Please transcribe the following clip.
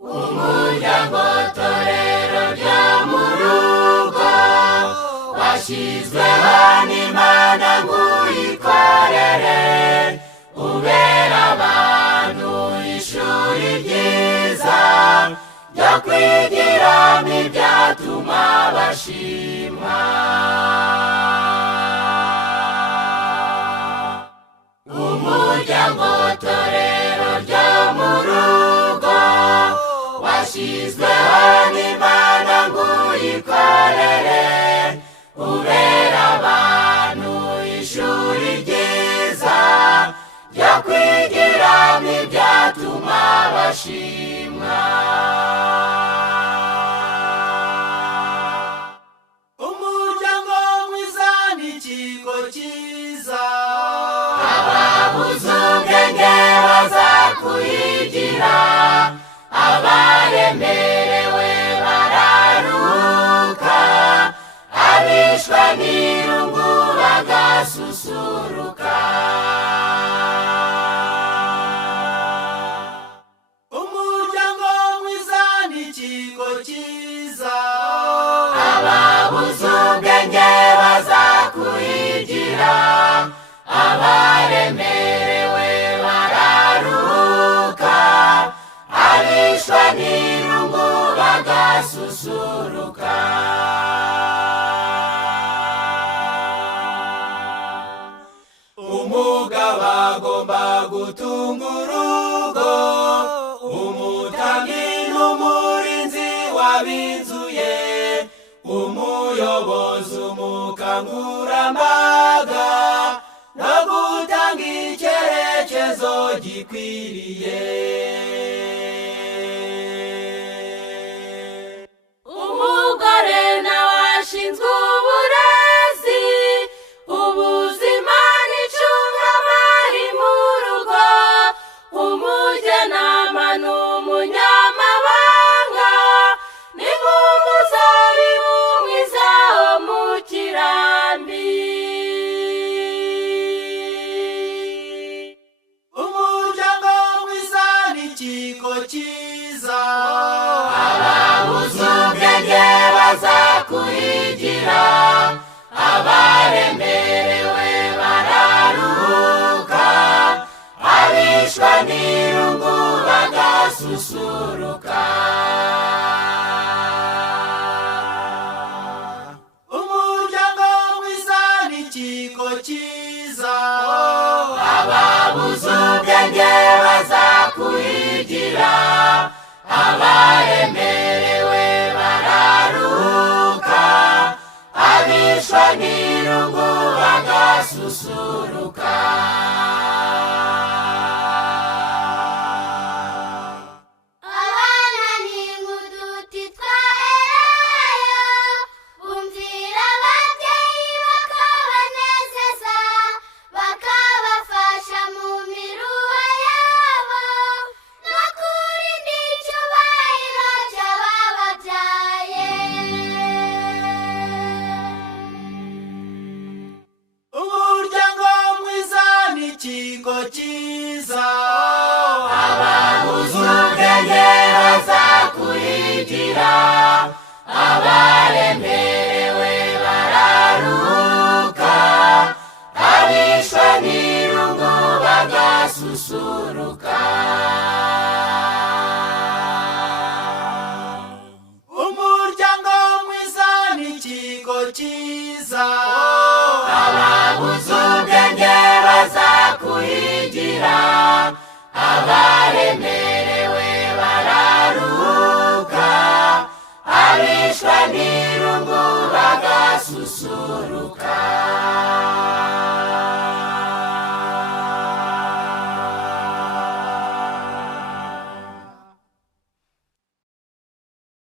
Umuryango Torero ryo mu rugo washyizweho n'Imana ngo uyikorere, ubera abantu ishuri ryiza ryo kwigiramo ibyatuma bashimwa. Umuryango Torero ryo mu rugo washyizweho n'Imana ngo uyikorere, ubera abantu ishuri ryiza ryo kwigiramo ibyatuma bashimwa. Umuryango mwiza n'ikigo cyiza, ababuze ubwenge bazakuyigira, abaremerewe bararuhuka, abishwe n'irungu bagasusuruka. umuryango mwiza n'ikigo cyiza, ababuze ubwenge bazakuyigira, abaremerewe bararuhuka, abishwe n'irungu bagasusuruka. umugabo agomba gutunga urugo, umutambyi n'umurinzi w'ab'inzu ye, umuyobozi umukangurambaga, no gutanga icyerekezo gikwiriye. Umugore nawe ashinzwe uburezi, ubuzima n'icungamari mu rugo, umujyanama n'umunyamabanga, ni nk'umuzabibu mwiza wo mu kirambi. umuryango mwiza n'ikigo cyiza, ababuze ubwenge bazakuyigira, abaremerewe bararuhuka, abishwe n'irungu bagasusuruka. umuryango mwiza n'ikigo cyiza, ababuze ubwenge bazakuyigira, abaremerewe bararuhuka, abishwe n'irungu bagasusuruka. Abana ni nk'uduti twaherayo, bumvira ababyeyi bakabanezeza, bakabafasha mu miruho yabo, no kurinda icyubahiro cy'abababyaye. umuryango mwiza n'ikigo cyiza, ababuze ubwenge bazakuyigira, abaremerewe bararuhuka, abishwe n'irungu bagasusuruka. umuryango mwiza n'ikigo cyiza, ababuze ubwenge bazakuyigira, abaremerewe bararuhuka, abishwe n'irungu bagasusuruka.